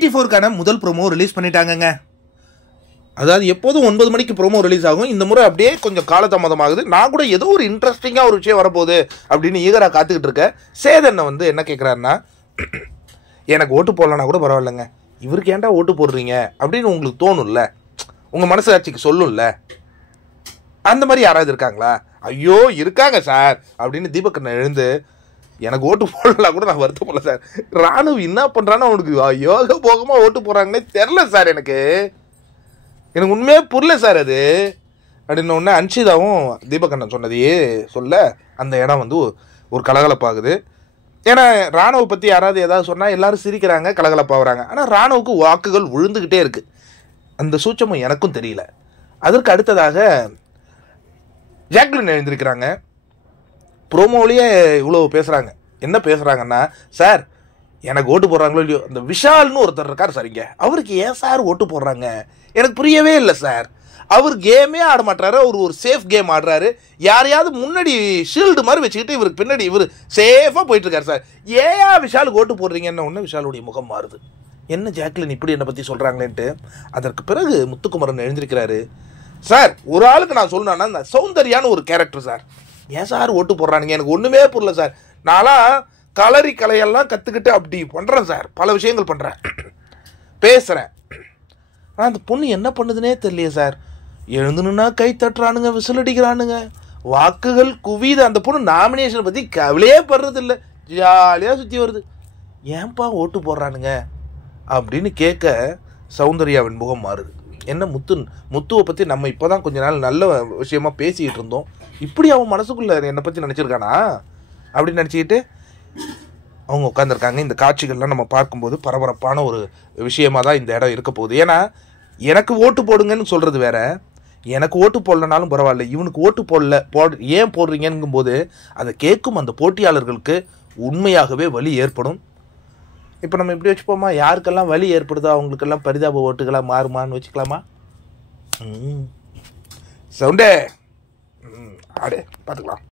GT4க்கான முதல் promo release பண்ணிட்டாங்கங்க. அதாவது எப்போதும் 9 மணிக்கு ப்ரோமோ ரிலீஸ் ஆகும். இந்த முறை அப்படியே கொஞ்சம் காலதாமதமாகுது. நான் கூட ஏதோ ஒரு இன்ட்ரெஸ்டிங்காக ஒரு விஷயம் வரப்போகுது அப்படின்னு ஈகராக காத்துக்கிட்டு இருக்கேன். சேதனை வந்து என்ன கேட்குறாருன்னா, எனக்கு ஓட்டு போடலன்னா கூட பரவாயில்லைங்க, இவருக்கு ஏன்டா ஓட்டு போடுறீங்க அப்படின்னு உங்களுக்கு தோணும்ல, உங்கள் மனசாட்சிக்கு சொல்லும்ல. அந்த மாதிரி யாராவது இருக்காங்களா? ஐயோ இருக்காங்க சார் அப்படின்னு தீபக் எழுந்து, எனக்கு ஓட்டு போடலாம் கூட நான் வருத்தப்படல சார். ராணுவ என்ன பண்ணுறான்னு அவனுக்கு யோக போகமாக ஓட்டு போடுறாங்கன்னே தெரில சார். எனக்கு உண்மையாக புரியல சார் அது அப்படின்னு ஒன்று அன்ஷிதாவும் தீபக் அண்ணன் சொன்னதையே சொல்ல அந்த இடம் வந்து ஒரு கலகலப்பாகுது. ஏன்னா ராணுவ பற்றி யாராவது ஏதாவது சொன்னால் எல்லாரும் சிரிக்கிறாங்க, கலகலப்பாகிறாங்க. ஆனால் ராணுவுக்கு வாக்குகள் விழுந்துக்கிட்டே இருக்குது. அந்த சூட்சமும் எனக்கும் தெரியல. அதற்கு அடுத்ததாக ஜாக்லின் எழுந்திருக்கிறாங்க. ப்ரோமோலேயே இவ்வளோ பேசுகிறாங்க. என்ன பேசுகிறாங்கன்னா, சார் எனக்கு ஓட்டு போடுறாங்களோ இல்லையோ, அந்த விஷால்னு ஒருத்தர் இருக்கார் சார், இங்கே அவருக்கு ஏன் சார் ஓட்டு போடுறாங்க எனக்கு புரியவே இல்லை சார். அவர் கேமே ஆட மாட்டாரு, அவர் ஒரு சேஃப் கேம் ஆடுறாரு. யாரையாவது முன்னாடி ஷீல்டு மாதிரி வச்சுக்கிட்டு இவருக்கு பின்னாடி இவர் சேஃபாக போயிட்டுருக்காரு சார். ஏயா விஷாலுக்கு ஓட்டு போடுறீங்கன்னு ஒன்று விஷாலுடைய முகம் மாறுது. என்ன ஜாக்லின் இப்படி என்னை பற்றி சொல்கிறாங்களேன்ட்டு. அதற்கு பிறகு முத்துக்குமரன் எழுந்திருக்கிறாரு. சார் ஒரு ஆளுக்கு நான் சொல்லணுன்னா, இந்த சௌந்தர்யான்னு ஒரு கேரக்டர் சார், ஏன் சார் ஓட்டு போடுறானுங்க எனக்கு ஒன்றுமே புரியல சார். நான்லாம் கலரி கலையெல்லாம் கற்றுக்கிட்டு அப்படி பண்ணுறேன் சார், பல விஷயங்கள் பண்ணுறேன், பேசுகிறேன். ஆனால் அந்த பொண்ணு என்ன பண்ணுதுன்னே தெரியலையே சார். எழுந்துனுன்னா கை தட்டுறானுங்க, விசில் அடிக்கிறானுங்க, வாக்குகள் குவிது. அந்த பொண்ணு நாமினேஷனை பற்றி கவலையே படுறதில்லை, ஜாலியாக சுற்றி வருது. ஏன்பா ஓட்டு போடுறானுங்க அப்படின்னு கேட்க சௌந்தர்யாவின் முகம் மாறுது. என்ன முத்துவை பற்றி நம்ம இப்போ தான் கொஞ்ச நாள் நல்ல விஷயமா பேசிக்கிட்டு இருந்தோம், இப்படி அவன் மனசுக்குள்ளே என்னை பற்றி நினச்சிருக்கானா அப்படின்னு நினச்சிக்கிட்டு அவங்க உட்காந்துருக்காங்க. இந்த காட்சிகள்லாம் நம்ம பார்க்கும்போது பரபரப்பான ஒரு விஷயமாக தான் இந்த இடம் இருக்க போகுது. ஏன்னா எனக்கு ஓட்டு போடுங்கன்னு சொல்கிறது வேற, எனக்கு ஓட்டு போடலனாலும் பரவாயில்ல, இவனுக்கு ஓட்டு ஏன் போடுறீங்கங்கும்போது அதை கேட்கும் அந்த போட்டியாளர்களுக்கு உண்மையாகவே வலி ஏற்படும். இப்போ நம்ம இப்படி வச்சுப்போமா, யாருக்கெல்லாம் வலி ஏற்படுதோ அவங்களுக்கெல்லாம் பரிதாப ஓட்டுகளாக மாறுமான்னு வச்சுக்கலாமா? சவுண்டே ஆடு பார்த்துக்கலாம்.